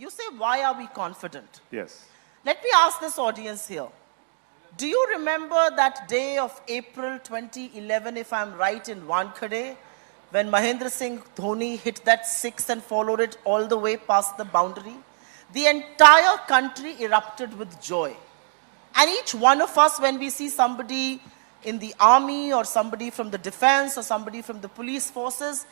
You say, why are we confident? Yes. Let me ask this audience here. Do you remember that day of April 2011, if I'm right, in Wankhede, when Mahendra Singh Dhoni hit that six and followed it all the way past the boundary? The entire country erupted with joy. And each one of us, when we see somebody in the army or somebody from the defense or somebody from the police forces,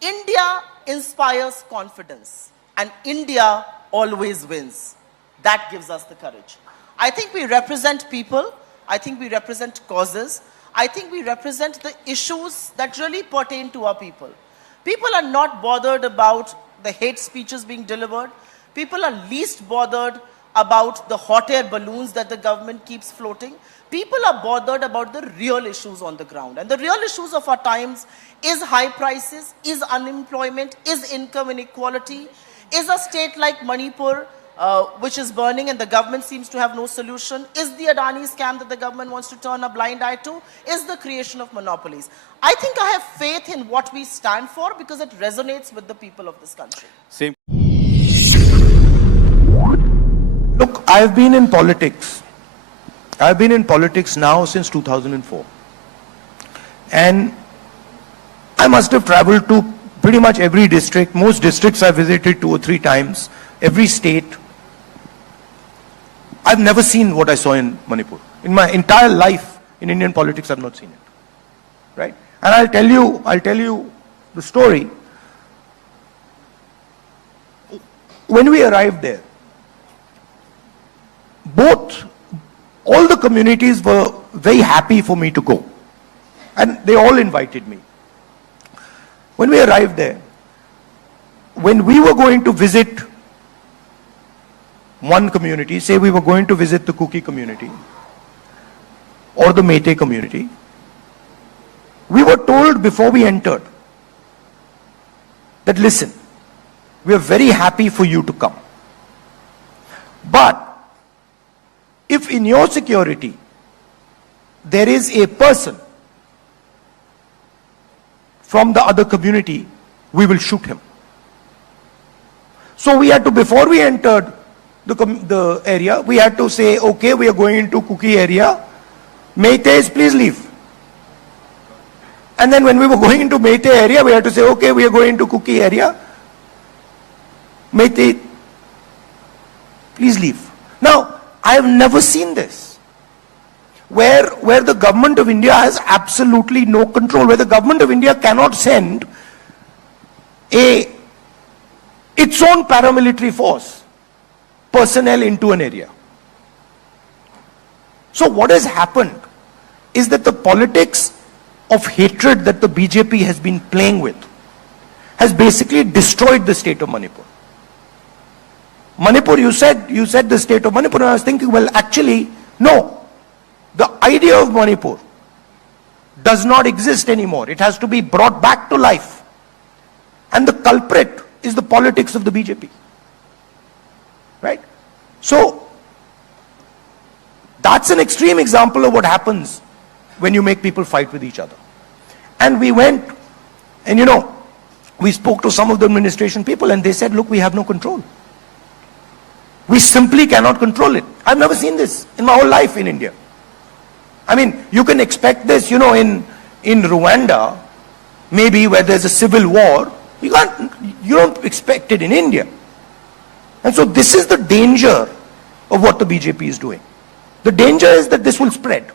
India inspires confidence. And India always wins. That gives us the courage. I think we represent people. I think we represent causes. I think we represent the issues that really pertain to our people. People are not bothered about the hate speeches being delivered. People are least bothered about the hot air balloons that the government keeps floating. People are bothered about the real issues on the ground. And the real issues of our times is high prices, is unemployment, is income inequality, is a state like Manipur, which is burning and the government seems to have no solution, is the Adani scam that the government wants to turn a blind eye to, is the creation of monopolies. I think I have faith in what we stand for because it resonates with the people of this country. Same. Look, I've been in politics. I've been in politics now since 2004. And I must have traveled to pretty much every district. Most districts I visited 2 or 3 times. Every state. I've never seen what I saw in Manipur. In my entire life in Indian politics, I've not seen it. Right? And I'll tell you the story. When we arrived there, all the communities were very happy for me to go. And they all invited me. When we arrived there, when we were going to visit one community, say we were going to visit the Kuki community or the Meitei community, we were told before we entered that, listen, we are very happy for you to come. But if in your security there is a person from the other community, we will shoot him. So we had to, before we entered the area, we had to say, okay, we are going into Kuki area. Meiteis, please leave. And then when we were going into Meitei area, we had to say, okay, we are going into Kuki area. Meitei, please leave. Now, I have never seen this, where the government of India has absolutely no control, where the government of India cannot send its own paramilitary force personnel into an area. So what has happened is that the politics of hatred that the BJP has been playing with has basically destroyed the state of Manipur. Manipur, you said the state of Manipur, and I was thinking, well, actually, no. The idea of Manipur does not exist anymore. It has to be brought back to life. And the culprit is the politics of the BJP. Right? So, that's an extreme example of what happens when you make people fight with each other. And we went, and we spoke to some of the administration people, and they said, look, we have no control. We simply cannot control it. I've never seen this in my whole life in India. I mean, you can expect this, in Rwanda, maybe where there's a civil war. You don't expect it in India. And so this is the danger of what the BJP is doing. The danger is that this will spread.